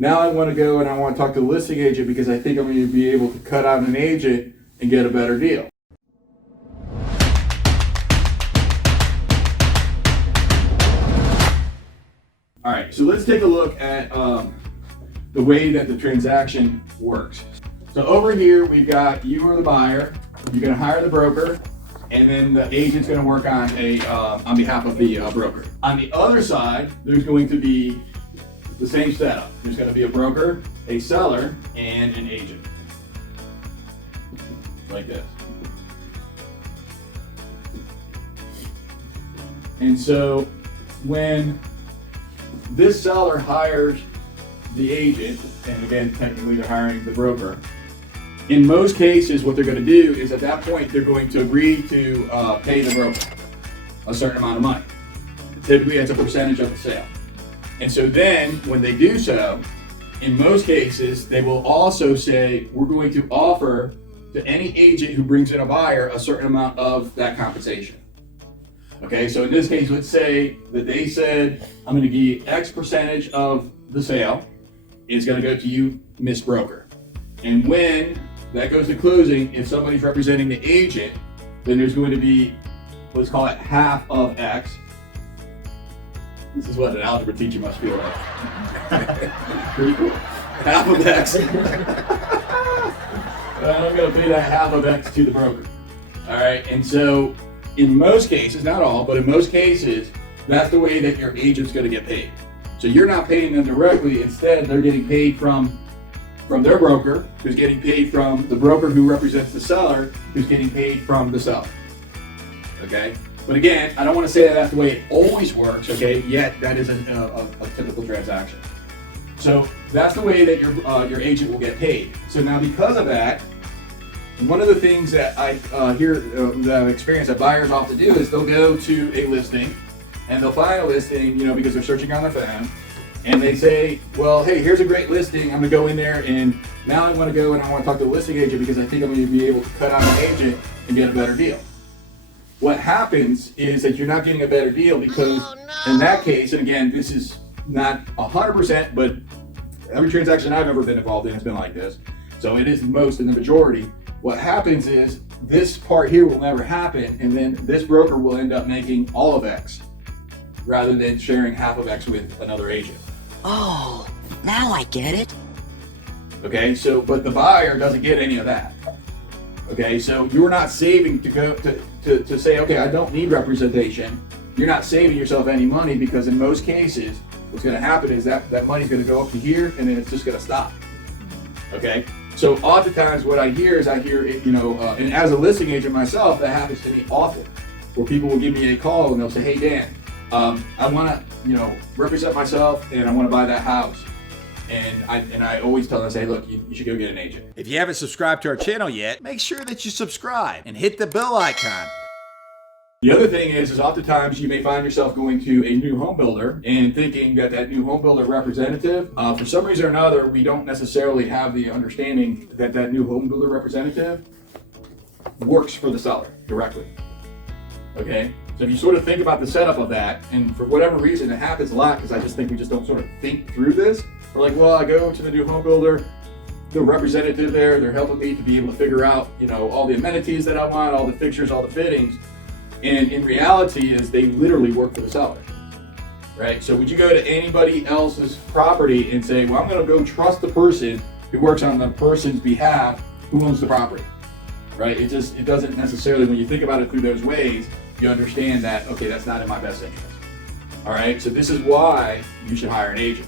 now I want to go and I want to talk to the listing agent because I think I'm going to be able to cut out an agent and get a better deal. All right, so let's take a look at the way that the transaction works. So over here, we've got you are the buyer. You're going to hire the broker, and then the agent's going to work on on behalf of the broker. On the other side, there's going to be the same setup. There's going to be a broker, a seller, and an agent, like this. And so when this seller hires the agent, and again, technically they're hiring the broker, in most cases, what they're going to do is at that point, they're going to agree to pay the broker a certain amount of money. Typically, it's a percentage of the sale. And so then, when they do so, in most cases, they will also say, we're going to offer to any agent who brings in a buyer a certain amount of that compensation. Okay, so in this case, let's say that they said, I'm going to give you X percentage of the sale. It's going to go to you, Miss Broker. And when that goes to closing, if somebody's representing the agent, then there's going to be, let's call it half of X. This is what an algebra teacher must feel like. Pretty cool. Half of X. I'm going to pay that half of X to the broker. All right, and so in most cases, not all, but in most cases, that's the way that your agent's going to get paid. So you're not paying them directly. Instead, they're getting paid from their broker, who's getting paid from the broker who represents the seller, who's getting paid from the seller. Okay? But again, I don't want to say that that's the way it always works, okay? Yet that isn't a typical transaction. So that's the way that your agent will get paid. So now because of that, one of the things that I hear that I've experienced that buyers often do is they'll go to a listing and they'll find a listing, because they're searching on their phone, and they say, well, hey, here's a great listing. I'm gonna go in there and now I want to go and I want to talk to the listing agent because I think I'm going to be able to cut out an agent and get a better deal. What happens is that you're not getting a better deal because in that case, and again, this is not 100%, but every transaction I've ever been involved in has been like this. So it is most in the majority. What happens is this part here will never happen, and then this broker will end up making all of X rather than sharing half of X with another agent. Oh, now I get it. Okay, so, but the buyer doesn't get any of that. Okay, so you're not saving to go to say, okay, I don't need representation. You're not saving yourself any money because in most cases, what's going to happen is that money's going to go up to here and then it's just going to stop. Okay, so oftentimes what I hear is and as a listing agent myself, that happens to me often, where people will give me a call and they'll say, hey Dan, I want to represent myself and I want to buy that house. And I always tell them, I say, look, you should go get an agent. If you haven't subscribed to our channel yet, make sure that you subscribe and hit the bell icon. The other thing is oftentimes you may find yourself going to a new home builder and thinking that new home builder representative, for some reason or another, we don't necessarily have the understanding that new home builder representative works for the seller directly. Okay? So if you sort of think about the setup of that, and for whatever reason, it happens a lot because I just think we just don't sort of think through this. We're like, well, I go to the new home builder, the representative there, they're helping me to be able to figure out, all the amenities that I want, all the fixtures, all the fittings. And in reality is they literally work for the seller, right? So would you go to anybody else's property and say, well, I'm going to go trust the person who works on the person's behalf who owns the property, right? It doesn't necessarily, when you think about it through those ways, you understand that, okay, that's not in my best interest. All right, so this is why you should hire an agent.